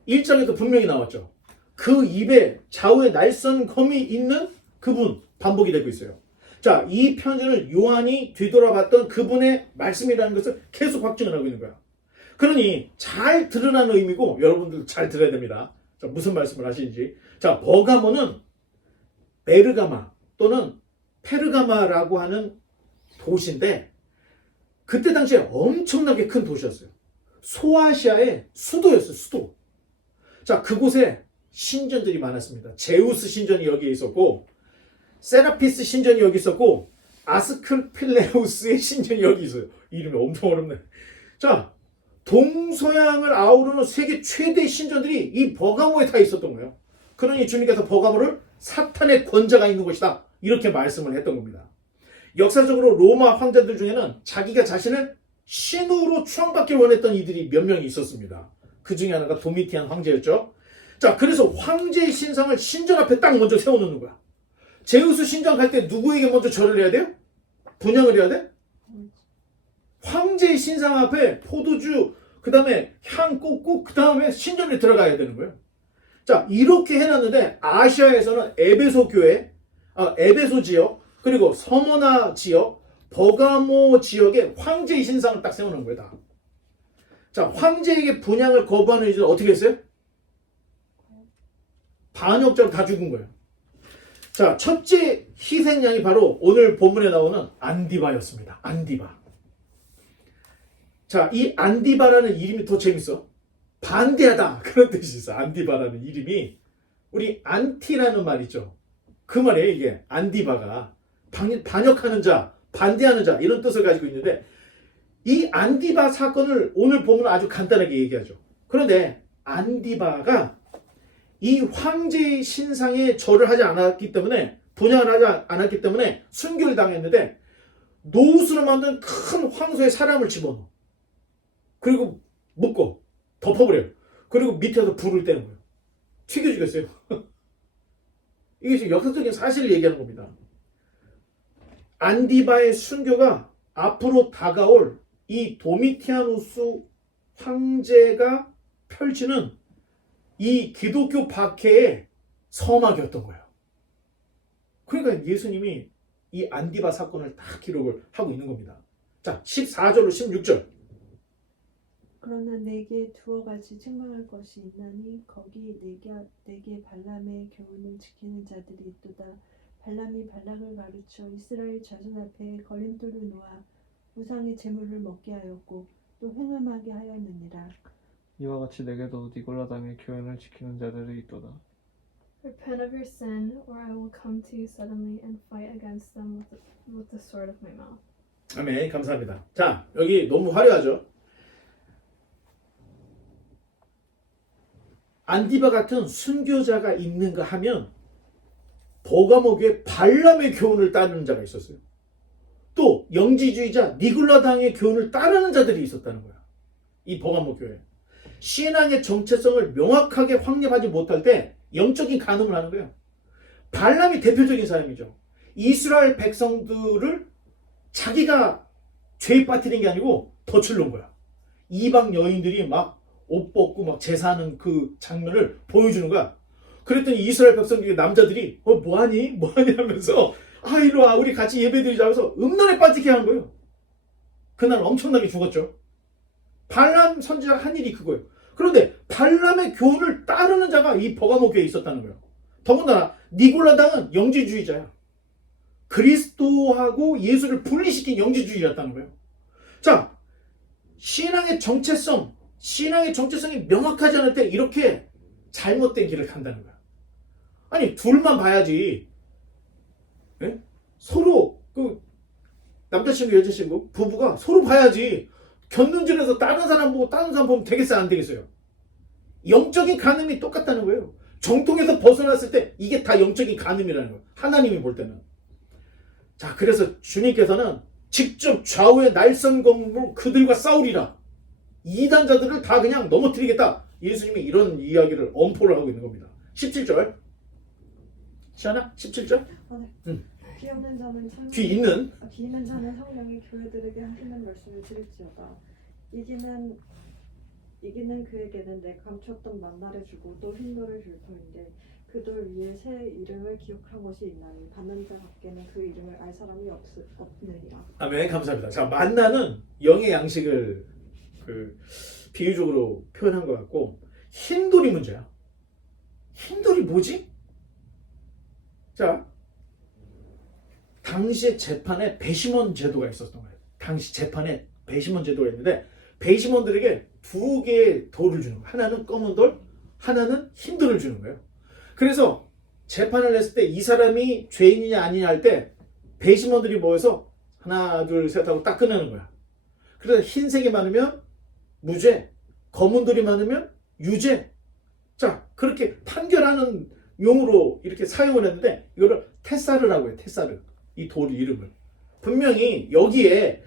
1장에도 분명히 나왔죠. 그 입에 좌우에 날선 검이 있는 그분 반복이 되고 있어요. 자, 이 편지는 요한이 뒤돌아봤던 그분의 말씀이라는 것을 계속 확증을 하고 있는 거야. 그러니 잘 들으라는 의미고 여러분들 잘 들어야 됩니다. 자, 무슨 말씀을 하시는지. 자, 버가모는 베르가마 또는 페르가마라고 하는 도시인데 그때 당시에 엄청나게 큰 도시였어요. 소아시아의 수도였어요. 수도. 자, 그곳에 신전들이 많았습니다. 제우스 신전이 여기에 있었고 세라피스 신전이 여기 있었고 아스클필레우스의 신전이 여기 있어요. 이름이 엄청 어렵네. 자, 동서양을 아우르는 세계 최대 신전들이 이 버가모에 다 있었던 거예요. 그러니 주님께서 버가모를 사탄의 권자가 있는 곳이다. 이렇게 말씀을 했던 겁니다. 역사적으로 로마 황제들 중에는 자기가 자신을 신으로 추앙받길 원했던 이들이 몇 명이 있었습니다. 그 중에 하나가 도미티안 황제였죠. 자, 그래서 황제의 신상을 신전 앞에 딱 먼저 세워놓는 거야. 제우스 신전 갈 때 누구에게 먼저 절을 해야 돼요? 분양을 해야 돼? 황제의 신상 앞에 포도주, 그 다음에 향 꽂고, 그 다음에 신전에 들어가야 되는 거예요. 자, 이렇게 해놨는데 아시아에서는 에베소 교회, 에베소 지역, 그리고 서머나 지역, 버가모 지역에 황제의 신상을 딱 세워놓은 거예요. 다. 자, 황제에게 분양을 거부하는 이들은 어떻게 했어요? 반역자로 다 죽은 거예요. 자, 첫째 희생양이 바로 오늘 본문에 나오는 안디바였습니다. 안디바. 자, 이 안디바라는 이름이 더 재밌어. 반대하다. 그런 뜻이 있어. 안디바라는 이름이. 우리 안티라는 말 있죠. 그 말이에요, 이게. 안디바가. 반역하는 자, 반대하는 자, 이런 뜻을 가지고 있는데, 이 안디바 사건을 오늘 보면 아주 간단하게 얘기하죠. 그런데 안디바가 이 황제의 신상에 절을 하지 않았기 때문에, 분양을 하지 않았기 때문에 순교를 당했는데, 노우스로 만든 큰 황소에 사람을 집어넣어. 그리고 묶어. 덮어버려요. 그리고 밑에서 불을 떼는 거예요. 튀겨 죽였어요. 이게 지금 역사적인 사실을 얘기하는 겁니다. 안디바의 순교가 앞으로 다가올 이 도미티아누스 황제가 펼치는 이 기독교 박해의 서막이었던 거예요. 그러니까 예수님이 이 안디바 사건을 다 기록을 하고 있는 겁니다. 자, 14절로 16절. 그러나 내게 두어 가지 책망할 것이 있나니 거기 내게 발람의 교훈을 지키는 자들이 있도다. 발람이 발락을 가르쳐 이스라엘 자손 앞에 걸림돌을 놓아 우상의 제물을 먹게 하였고 또 행음하게 하였느니라. 이와 같이 내게도 니골라당의 교훈을 지키는 자들이 있도다. Repent of your sin, or I will come to you suddenly and fight against them with the sword of my mouth. 아멘. 감사합니다. 자, 여기 너무 화려하죠? 안디바 같은 순교자가 있는가 하면 버가모교에 발람의 교훈을 따르는 자가 있었어요. 또 영지주의자 니골라당의 교훈을 따르는 자들이 있었다는 거야. 이 버가모 교회. 신앙의 정체성을 명확하게 확립하지 못할 때 영적인 간음을 하는 거예요. 발람이 대표적인 사람이죠. 이스라엘 백성들을 자기가 죄에 빠뜨린 게 아니고 덫을 놓은 거야. 이방 여인들이 막 옷 벗고 막 제사하는 그 장면을 보여주는 거야. 그랬더니 이스라엘 백성들의 남자들이 뭐하니? 뭐하니? 하면서 이리 와 우리 같이 예배드리자 해서 음란에 빠지게 한 거예요. 그날 엄청나게 죽었죠. 발람 선지자가 한 일이 그거예요. 그런데 발람의 교훈을 따르는 자가 이 버가모 교회에 있었다는 거예요. 더군다나 니골라당은 영지주의자야. 그리스도하고 예수를 분리시킨 영지주의였다는 거예요. 자, 신앙의 정체성이 명확하지 않을 때 이렇게 잘못된 길을 간다는 거야. 아니 둘만 봐야지. 예? 서로 그 남자친구 여자친구 부부가 서로 봐야지. 곁눈질해서 다른 사람 보고 다른 사람 보면 되겠어요 안 되겠어요? 영적인 간음이 똑같다는 거예요. 정통에서 벗어났을 때 이게 다 영적인 간음이라는 거예요. 하나님이 볼 때는. 자, 그래서 주님께서는 직접 좌우의 날선 검으로 그들과 싸우리라. 이단자들을 다 그냥 넘어뜨리겠다. 예수님이 이런 이야기를 엄포를 하고 있는 겁니다. 17절. 시아나? 17절? 네. 귀 없는 자는 귀 있는 성령이 교회들에게 하시는 말씀을 들을지어다. 이기는 이기는 그에게는 내가 감췄던 만나를 주고 또 흰돌을 줄 터인데 그 돌 위에 새 이름을 기록한 것이 있나니 받는 자 밖에는 그 이름을 알 사람이 없느니라. 아멘. 감사합니다. 자, 만나는 영의 양식을 비유적으로 표현한 것 같고, 흰돌이 문제야. 흰돌이 뭐지? 자, 당시의 재판에 배심원 제도가 있었던 거예요. 당시 재판에 배심원 제도가 있는데, 배심원들에게 두 개의 돌을 주는 거예요. 하나는 검은 돌, 하나는 흰 돌을 주는 거예요. 그래서 재판을 했을 때 이 사람이 죄인이냐 아니냐 할 때 배심원들이 모여서 하나 둘 셋 하고 딱 끝내는 거야. 그래서 흰색이 많으면 무죄, 검은 돌이 많으면 유죄. 자, 그렇게 판결하는 용으로 이렇게 사용을 했는데, 이거를 테사르라고 해요. 테사르. 이 돌 이름을. 분명히 여기에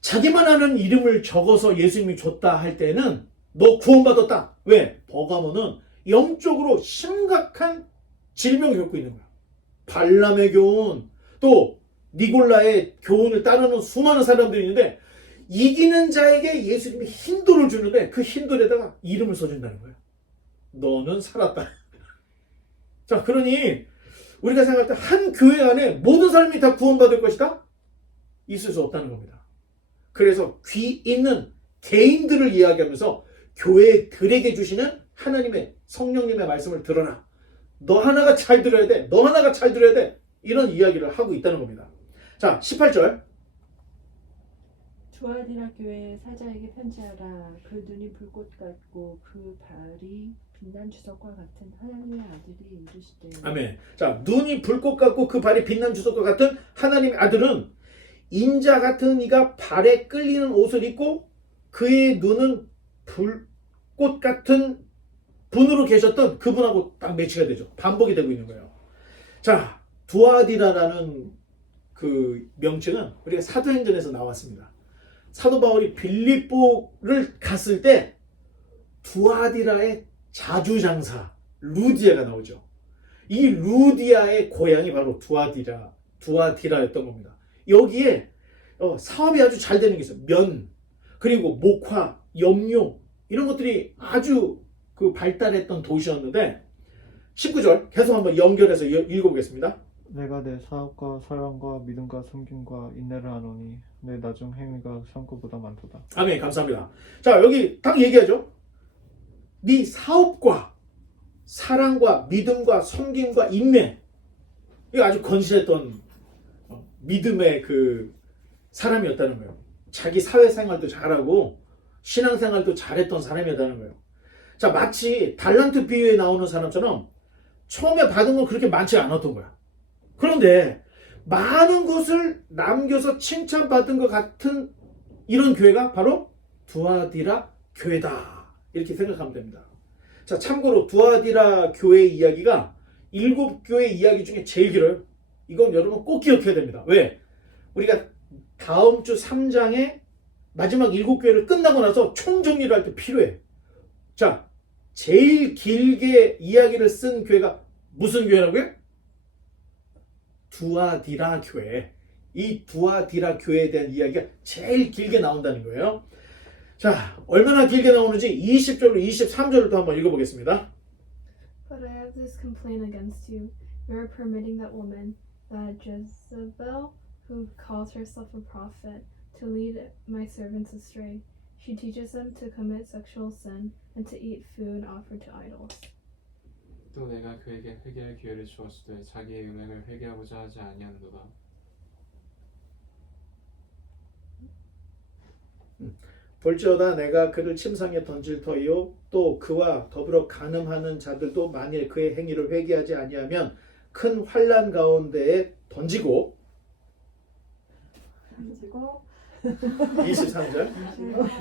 자기만 아는 이름을 적어서 예수님이 줬다 할 때는 너 구원받았다. 왜? 버가모는 영적으로 심각한 질병을 겪고 있는 거야. 발람의 교훈, 또 니골라의 교훈을 따르는 수많은 사람들이 있는데, 이기는 자에게 예수님이 흰 돌을 주는데 그 흰 돌에다가 이름을 써준다는 거예요. 너는 살았다. 자, 그러니 우리가 생각할 때 한 교회 안에 모든 사람이 다 구원받을 것이다? 있을 수 없다는 겁니다. 그래서 귀 있는 개인들을 이야기하면서 교회들에게 주시는 하나님의 성령님의 말씀을 들어라. 너 하나가 잘 들어야 돼. 너 하나가 잘 들어야 돼. 이런 이야기를 하고 있다는 겁니다. 자, 18절. 두아디라 교회의 사자에게 편지하라. 그 눈이 불꽃 같고 그 발이 빛난 주석과 같은 하나님의 아들이 이르시되. 아멘. 자, 눈이 불꽃 같고 그 발이 빛난 주석과 같은 하나님의 아들은 인자 같은 이가 발에 끌리는 옷을 입고 그의 눈은 불꽃 같은 분으로 계셨던 그분하고 딱 매치가 되죠. 반복이 되고 있는 거예요. 자, 두아디라라는 그 명칭은 우리가 사도행전에서 나왔습니다. 사도 바울이 빌립보를 갔을 때 두아디라의 자주장사 루디아가 나오죠. 이 루디아의 고향이 바로 두아디라였던 겁니다. 여기에 사업이 아주 잘 되는 게 있어요. 면, 그리고 목화, 염료 이런 것들이 아주 발달했던 도시였는데, 19절 계속 한번 연결해서 읽어보겠습니다. 내가 내 사업과 사랑과 믿음과 섬김과 인내를 아노니 내 나중 행위가 성구보다 많도다. 아멘. 감사합니다. 자, 여기 딱 얘기하죠. 네 사업과 사랑과 믿음과 섬김과 인내, 이거 아주 건실했던 믿음의 그 사람이었다는 거예요. 자기 사회생활도 잘하고 신앙생활도 잘했던 사람이었다는 거예요. 자, 마치 달란트 비유에 나오는 사람처럼 처음에 받은 건 그렇게 많지 않았던 거야. 그런데 많은 것을 남겨서 칭찬받은 것 같은 이런 교회가 바로 두아디라 교회다. 이렇게 생각하면 됩니다. 자, 참고로 두아디라 교회 이야기가 7교회 이야기 중에 제일 길어요. 이건 여러분 꼭 기억해야 됩니다. 왜? 우리가 다음 주 3장의 마지막 7교회를 끝나고 나서 총정리를 할 때 필요해. 자, 제일 길게 이야기를 쓴 교회가 무슨 교회라고요? 두아디라 교회. 이 두아디라 교회에 대한 이야기가 제일 길게 나온다는 거예요. 자, 얼마나 길게 나오는지 20절로 23절을 또 한번 읽어보겠습니다. But I have this complaint against you. You are permitting that woman, that Jezebel, who calls herself a prophet, to lead my servants astray. She teaches them to commit sexual sin and to eat food offered to idols. 또 내가 그에게 회개할 기회를 주었으되 자기의 음행을 회개하고자 하지 아니하는도다. 볼지어다 내가 그를 침상에 던질 터이요 또 그와 더불어 간음하는 자들도 만일 그의 행위를 회개하지 아니하면 큰 환난 가운데에 던지고 23절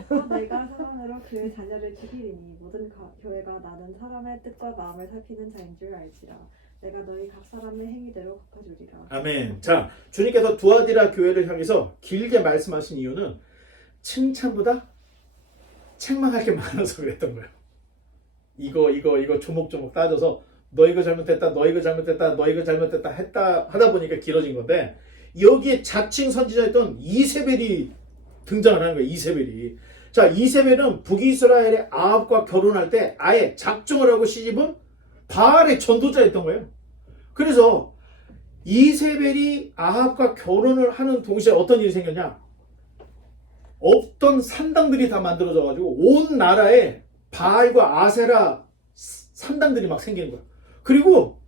또 내가 사랑으로 그의 자녀를 죽이리니 모든 교회가 나는 사람의 뜻과 마음을 살피는 자인 줄 알지라. 내가 너희 각 사람의 행위대로 갚아주리라. 아멘. 자, 주님께서 두아디라 교회를 향해서 길게 말씀하신 이유는 칭찬보다 책망할 게 많아서 그랬던 거예요. 이거 조목조목 따져서 너 이거 잘못했다, 너 이거 잘못했다, 너 이거 잘못했다 하다 보니까 길어진 건데, 여기에 자칭 선지자였던 이세벨이 등장을 하는 거예요. 이세벨이. 자, 이세벨은 북이스라엘의 아합과 결혼할 때 아예 작정을 하고 시집은 바알의 전도자였던 거예요. 그래서 이세벨이 아합과 결혼을 하는 동시에 어떤 일이 생겼냐? 없던 산당들이 다 만들어져 가지고 온 나라에 바알과 아세라 산당들이 막 생기는 거야. 그리고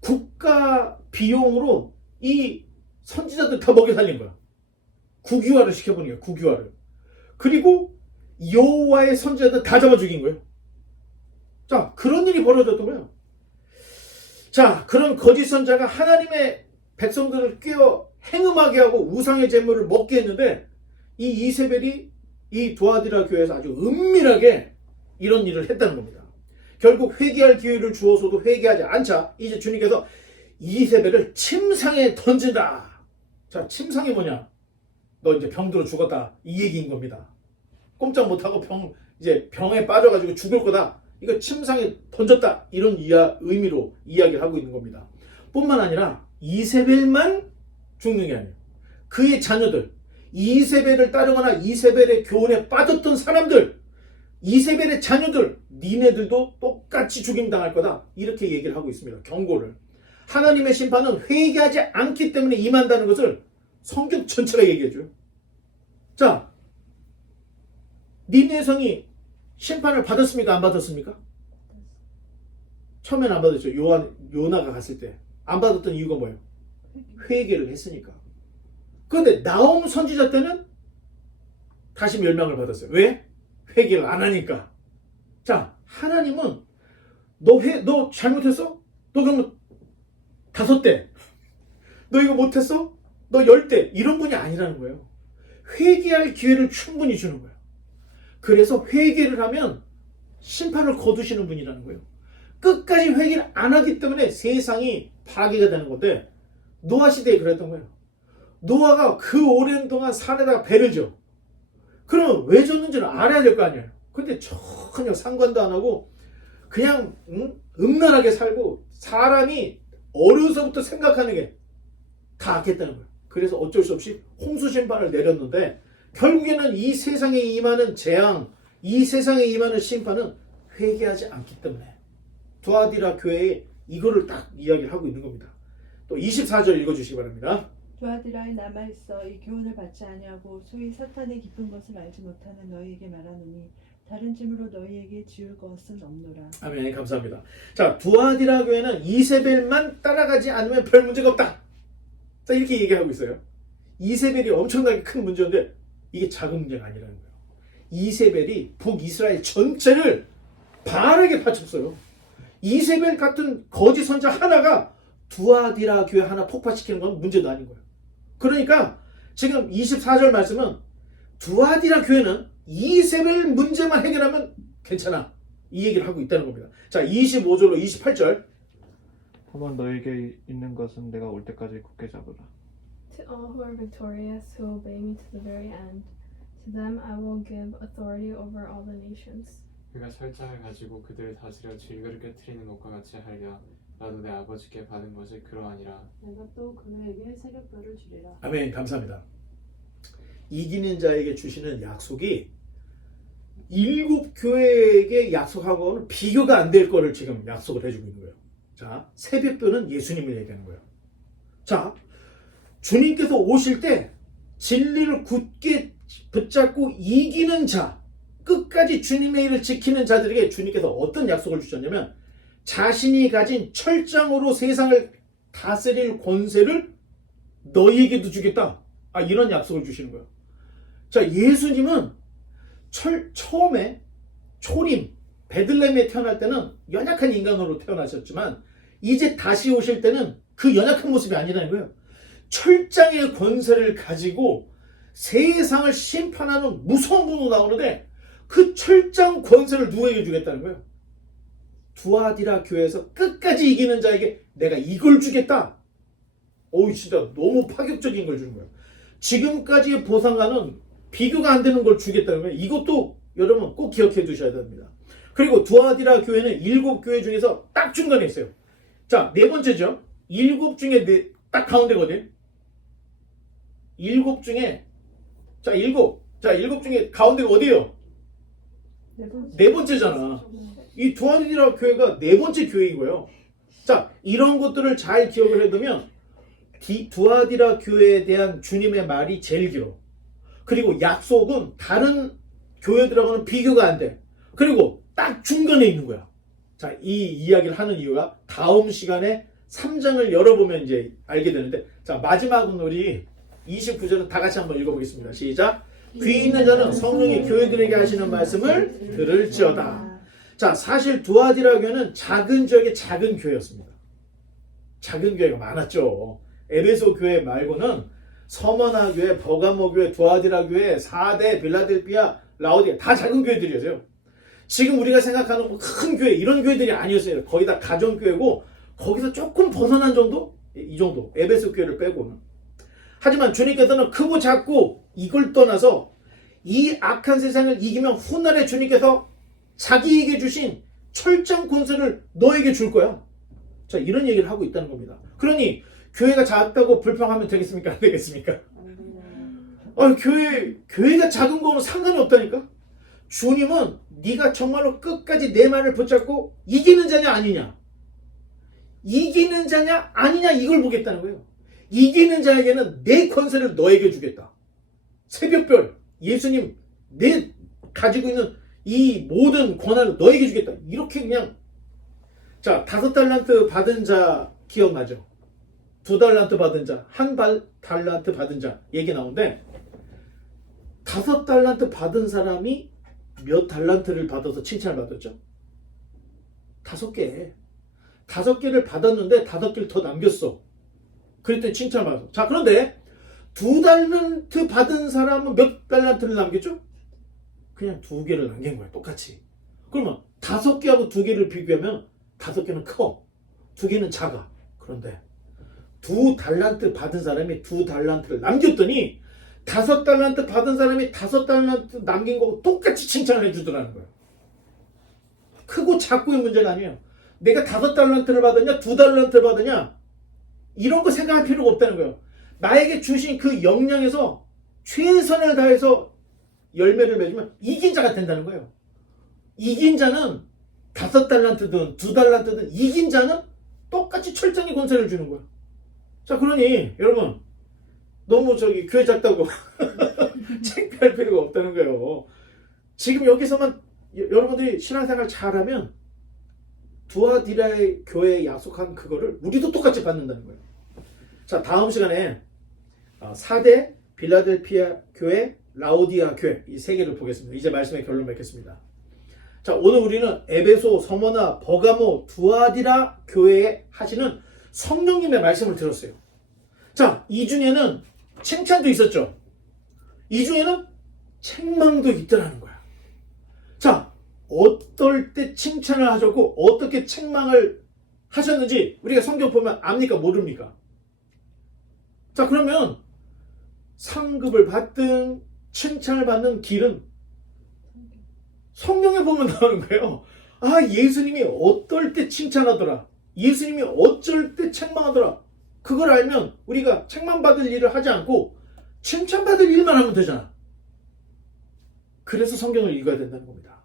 국가 비용으로 이 선지자들 다 먹여 살린 거야. 국유화를 시켜버린 거야. 국유화를. 그리고 여호와의 선지자들 다 잡아 죽인 거예요. 자, 그런 일이 벌어졌던 거예요. 자, 그런 거짓 선자가 하나님의 백성들을 꿰어 행음하게 하고 우상의 제물을 먹게 했는데 이 이세벨이 이 두아디라 교회에서 아주 은밀하게 이런 일을 했다는 겁니다. 결국 회개할 기회를 주어서도 회개하지 않자 이제 주님께서 이세벨을 침상에 던진다. 자, 침상이 뭐냐? 너 이제 병들어 죽었다. 이 얘기인 겁니다. 꼼짝 못하고 이제 병에 빠져가지고 죽을 거다. 이거 침상에 던졌다. 이런 의미로 이야기를 하고 있는 겁니다. 뿐만 아니라 이세벨만 죽는 게 아니에요. 그의 자녀들, 이세벨을 따르거나 이세벨의 교훈에 빠졌던 사람들, 이세벨의 자녀들, 니네들도 똑같이 죽임당할 거다. 이렇게 얘기를 하고 있습니다. 경고를. 하나님의 심판은 회개하지 않기 때문에 임한다는 것을 성경 전체가 얘기해줘요. 자, 니네 성이 심판을 받았습니까? 안 받았습니까? 처음에는 안 받았죠. 요나가 갔을 때. 안 받았던 이유가 뭐예요? 회개를 했으니까. 그런데 나홈 선지자 때는 다시 멸망을 받았어요. 왜? 회개를 안 하니까. 자, 하나님은 너 잘못했어? 너 그러면 5대. 너 이거 못했어? 너 10대. 이런 분이 아니라는 거예요. 회개할 기회를 충분히 주는 거예요. 그래서 회개를 하면 심판을 거두시는 분이라는 거예요. 끝까지 회개를 안 하기 때문에 세상이 파괴가 되는 건데 노아 시대에 그랬던 거예요. 노아가 그 오랜 동안 산에다가 배를 줘. 그러면 왜 줬는지는 알아야 될 거 아니에요. 근데 전혀 상관도 안 하고 그냥 음란하게 살고 사람이 어려서부터 생각하는 게 다 악했다는 거예요. 그래서 어쩔 수 없이 홍수 심판을 내렸는데 결국에는 이 세상에 임하는 재앙, 이 세상에 임하는 심판은 회개하지 않기 때문에 두아디라 교회에 이거를 딱 이야기를 하고 있는 겁니다. 또 24절 읽어주시기 바랍니다. 두아디라에 남아있어 이 교훈을 받지 아니하고 소위 사탄의 깊은 것을 알지 못하는 너희에게 말하노니 다른 짐으로 너희에게 지울 것은 없노라. 아멘. 감사합니다. 자, 두아디라 교회는 이세벨만 따라가지 않으면 별 문제가 없다. 자, 이렇게 얘기하고 있어요. 이세벨이 엄청나게 큰 문제인데 이게 작은 문제가 아니라는 거예요. 이세벨이 북이스라엘 전체를 바르게 파쳤어요. 이세벨 같은 거짓 선자 하나가 두아디라 교회 하나 폭파시키는 건 문제도 아닌 거예요. 그러니까 지금 24절 말씀은 두아디라 교회는 이세벨 문제만 해결하면 괜찮아. 이 얘기를 하고 있다는 겁니다. 자, 25절로 28절. 한번 너에게 있는 것은 내가 올 때까지 굳게 잡으라. To all who are victorious, who obey me to the very end, to them I will give authority over all the nations. 그가 설장을 가지고 그들을 다스려 질그를 깨트리는 것과 같이 하리라. 나도 내 아버지께 받은 것이 그러하니라. 내가 또 그에게 새벽별을 주리라. 아멘. 감사합니다. 이기는 자에게 주시는 약속이 7 교회에게 약속하고는 비교가 안 될 거를 지금 약속을 해주고 있는 거예요. 자, 새벽별은 예수님을 얘기하는 거예요. 자, 주님께서 오실 때 진리를 굳게 붙잡고 이기는 자, 끝까지 주님의 일을 지키는 자들에게 주님께서 어떤 약속을 주셨냐면 자신이 가진 철장으로 세상을 다스릴 권세를 너희에게도 주겠다. 이런 약속을 주시는 거예요. 자, 예수님은 처음에 초림, 베들레헴에 태어날 때는 연약한 인간으로 태어나셨지만 이제 다시 오실 때는 그 연약한 모습이 아니라는 거예요. 철장의 권세를 가지고 세상을 심판하는 무서운 분으로 나오는데 그 철장 권세를 누구에게 주겠다는 거예요? 두아디라 교회에서 끝까지 이기는 자에게 내가 이걸 주겠다. 진짜 너무 파격적인 걸 주는 거예요. 지금까지의 보상과는 비교가 안 되는 걸 주겠다는 거예요. 이것도 여러분 꼭 기억해 두셔야 됩니다. 그리고 두아디라 교회는 7 교회 중에서 딱 중간에 있어요. 자, 4번째죠. 7 중에 딱 가운데거든요. 7 중에 7 중에 가운데가 어디예요? 네 번째잖아. 이 두아디라 교회가 네 번째 교회인 거예요. 자, 이런 것들을 잘 기억을 해두면 두아디라 교회에 대한 주님의 말이 제일 길어. 그리고 약속은 다른 교회들하고는 비교가 안 돼. 그리고 딱 중간에 있는 거야. 자, 이 이야기를 하는 이유가 다음 시간에 3장을 열어보면 이제 알게 되는데, 자, 마지막은 우리 29절은 다 같이 한번 읽어보겠습니다. 시작. 귀 있는 자는 성령이 교회들에게 하시는 말씀을 들을지어다. 자, 사실 두아디라 교회는 작은 지역의 작은 교회였습니다. 작은 교회가 많았죠. 에베소 교회 말고는 서머나 교회, 버가모 교회, 두아디라 교회, 사대, 빌라델피아, 라오디아 다 작은 교회들이었어요. 지금 우리가 생각하는 큰 교회 이런 교회들이 아니었어요. 거의 다 가정교회고 거기서 조금 벗어난 정도? 이 정도. 에베소 교회를 빼고는. 하지만 주님께서는 크고 작고 이걸 떠나서 이 악한 세상을 이기면 훗날에 주님께서 자기에게 주신 철장 권세를 너에게 줄 거야. 자, 이런 얘기를 하고 있다는 겁니다. 그러니 교회가 작다고 불평하면 되겠습니까? 안 되겠습니까? 교회가 작은 거는 상관이 없다니까. 주님은 네가 정말로 끝까지 내 말을 붙잡고 이기는 자냐 아니냐, 이기는 자냐 아니냐 이걸 보겠다는 거예요. 이기는 자에게는 내 권세를 너에게 주겠다. 새벽별 예수님 내 가지고 있는 이 모든 권한을 너에게 주겠다. 이렇게 그냥. 자, 5달란트 받은 자 기억나죠? 2달란트 받은 자, 1달란트 받은 자 얘기 나오는데 5달란트 받은 사람이 몇 달란트를 받아서 칭찬을 받았죠? 5개. 5개를 받았는데 5개를 더 남겼어. 그랬더니 칭찬을 받았어. 자, 그런데 2달란트 받은 사람은 몇 달란트를 남겼죠? 그냥 2개를 남긴 거야. 똑같이. 그러면 5개하고 2개를 비교하면 5개는 커. 2개는 작아. 그런데 2달란트 받은 사람이 2달란트를 남겼더니 5달란트 받은 사람이 5달란트 남긴 거고 똑같이 칭찬을 해주더라는 거예요. 크고 작고의 문제가 아니에요. 내가 5달란트를 받았냐 2달란트를 받았냐 이런 거 생각할 필요가 없다는 거예요. 나에게 주신 그 역량에서 최선을 다해서 열매를 맺으면 이긴 자가 된다는 거예요. 이긴 자는 5달란트든 2달란트든 이긴 자는 똑같이 철저히 권세를 주는 거예요. 자, 그러니 여러분 너무 교회 작다고 창피할 필요가 없다는 거예요. 지금 여기서만 여러분들이 신앙생활 잘하면 두아디라의 교회에 약속한 그거를 우리도 똑같이 받는다는 거예요. 자, 다음 시간에 4대 빌라델피아 교회, 라오디아 교회 이 세 개를 보겠습니다. 이제 말씀의 결론 맺겠습니다. 자, 오늘 우리는 에베소, 서머나, 버가모, 두아디라 교회에 하시는 성령님의 말씀을 들었어요. 자, 이 중에는 칭찬도 있었죠. 이 중에는 책망도 있더라는 거야. 자, 어떨 때 칭찬을 하셨고 어떻게 책망을 하셨는지 우리가 성경 보면 압니까? 모릅니까? 자, 그러면 상급을 받든 칭찬을 받는 길은 성경에 보면 나오는 거예요. 아, 예수님이 어떨 때 칭찬하더라. 예수님이 어쩔 때 책망하더라. 그걸 알면 우리가 책망받을 일을 하지 않고 칭찬받을 일만 하면 되잖아. 그래서 성경을 읽어야 된다는 겁니다.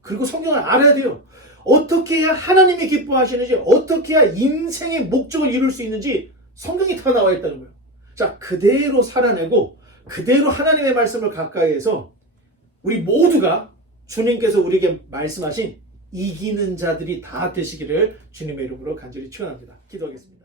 그리고 성경을 알아야 돼요. 어떻게 해야 하나님이 기뻐하시는지, 어떻게 해야 인생의 목적을 이룰 수 있는지 성경이 다 나와 있다는 거예요. 자, 그대로 살아내고 그대로 하나님의 말씀을 가까이 해서 우리 모두가 주님께서 우리에게 말씀하신 이기는 자들이 다 되시기를 주님의 이름으로 간절히 축원합니다. 기도하겠습니다.